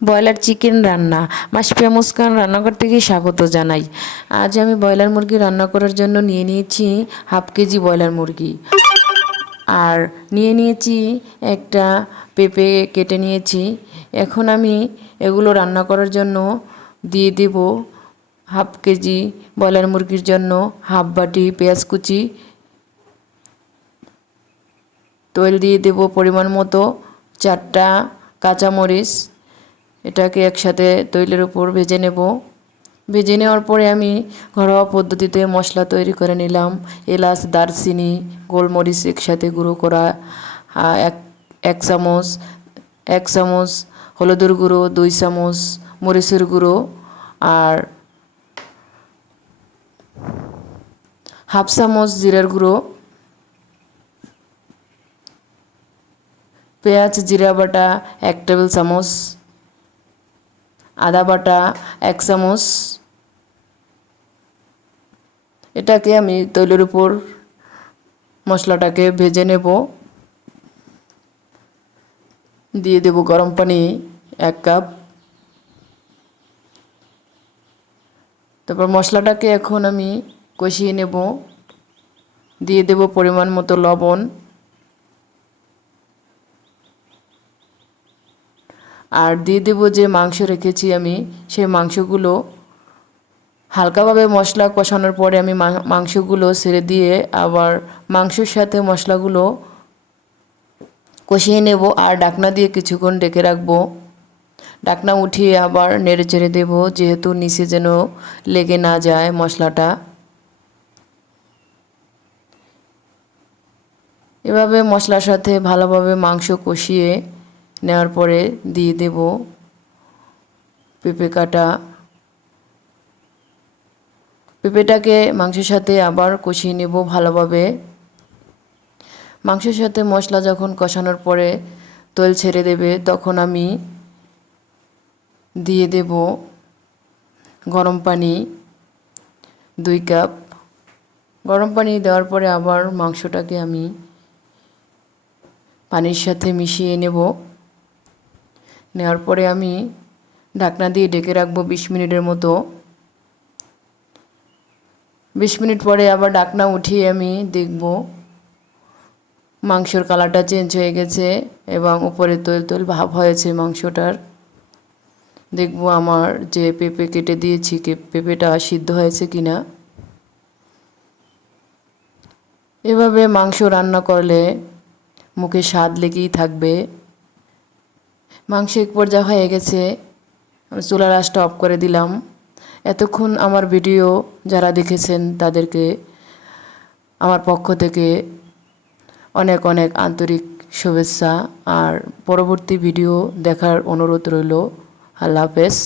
Broiler chicken রান্না মাশপিয়া মুস্কান রান্নাঘর থেকে স্বাগত জানাই। আজ আমি ব্রয়লার মুরগি রান্না করার জন্য নিয়ে নিয়েছি হাফ কেজি ব্রয়লার মুরগি, আর নিয়ে নিয়েছি একটা পেঁপে কেটে নিয়েছি। এখন আমি এগুলো রান্না করার জন্য দিয়ে দেব হাফ কেজি ব্রয়লার মুরগির জন্য হাফ বাটি পেঁয়াজ কুচি, তেল দিয়ে দেব পরিমাণ মতো, 4টা কাঁচামরিচ। এটাকে একসাথে তৈলের উপর ভেজে নেব। ভেজে নেওয়ার পরে আমি ঘরোয়া পদ্ধতিতে মশলা তৈরি করে নিলাম। এলাচ, দারচিনি, গোলমরিচ একসাথে গুঁড়ো করা, এক এক চামচ এক চামচ হলুদের গুঁড়ো, 2 চামচ মরিচের গুঁড়ো, আর হাফ চামচ জিরার গুঁড়ো, পেঁয়াজ জিরা বাটা 1 টেবিল চামচ, আদা বাটা 1 চামচ। এটাকে আমি তৈলের উপর মশলাটাকে ভেজে নেব। দিয়ে দেব গরম পানি 1 কাপ। তারপর মশলাটাকে এখন আমি কষিয়ে নেব। দিয়ে দেব পরিমাণ মতো লবণ, আর দিয়ে দেব যে মাংস রেখেছি আমি, সেই মাংসগুলো হালকাভাবে মশলা কষানোর পরে আমি মাংসগুলো ছেড়ে দিয়ে আবার মাংসের সাথে মশলাগুলো কষিয়ে নেব, আর ঢাকনা দিয়ে কিছুক্ষণ ঢেকে রাখবো। ঢাকনা উঠিয়ে আবার নেড়ে চেড়ে দেবো, যেহেতু নিচে যেন লেগে না যায় মশলাটা। এভাবে মশলার সাথে ভালোভাবে মাংস কষিয়ে নেওয়ার পরে দিয়ে দেব পেঁপে কাটা। পেঁপেটাকে মাংসের সাথে আবার কষিয়ে নেব ভালোভাবে। মাংসের সাথে মশলা যখন কষানোর পরে তেল ছেড়ে দেবে, তখন আমি দিয়ে দেব গরম পানি 2 কাপ। গরম পানি দেওয়ার পরে আবার মাংসটাকে আমি পানির সাথে মিশিয়ে নেওয়ার পরে আমি ঢাকনা দিয়ে ঢেকে রাখবো 20 মিনিটের মতো। 20 মিনিট পরে আবার ঢাকনা উঠিয়ে আমি দেখব মাংসর কালারটা চেঞ্জ হয়ে গেছে এবং উপরে তেল তেল ভাব হয়েছে মাংসটার। দেখব আমার যে পেঁপে কেটে দিয়েছি পেঁপেটা সিদ্ধ হয়েছে কিনা। এভাবে মাংস রান্না করলে মুখে স্বাদ লেগেই থাকবে। মাংস এক পর্যায়ে হয়ে গেছে, আমি চুলার আঁচটা অফ করে দিলাম। এতক্ষণ আমার ভিডিও যারা দেখেছেন তাদেরকে আমার পক্ষ থেকে অনেক অনেক আন্তরিক শুভেচ্ছা, আর পরবর্তী ভিডিও দেখার অনুরোধ রইল। আল্লাহ হাফেজ।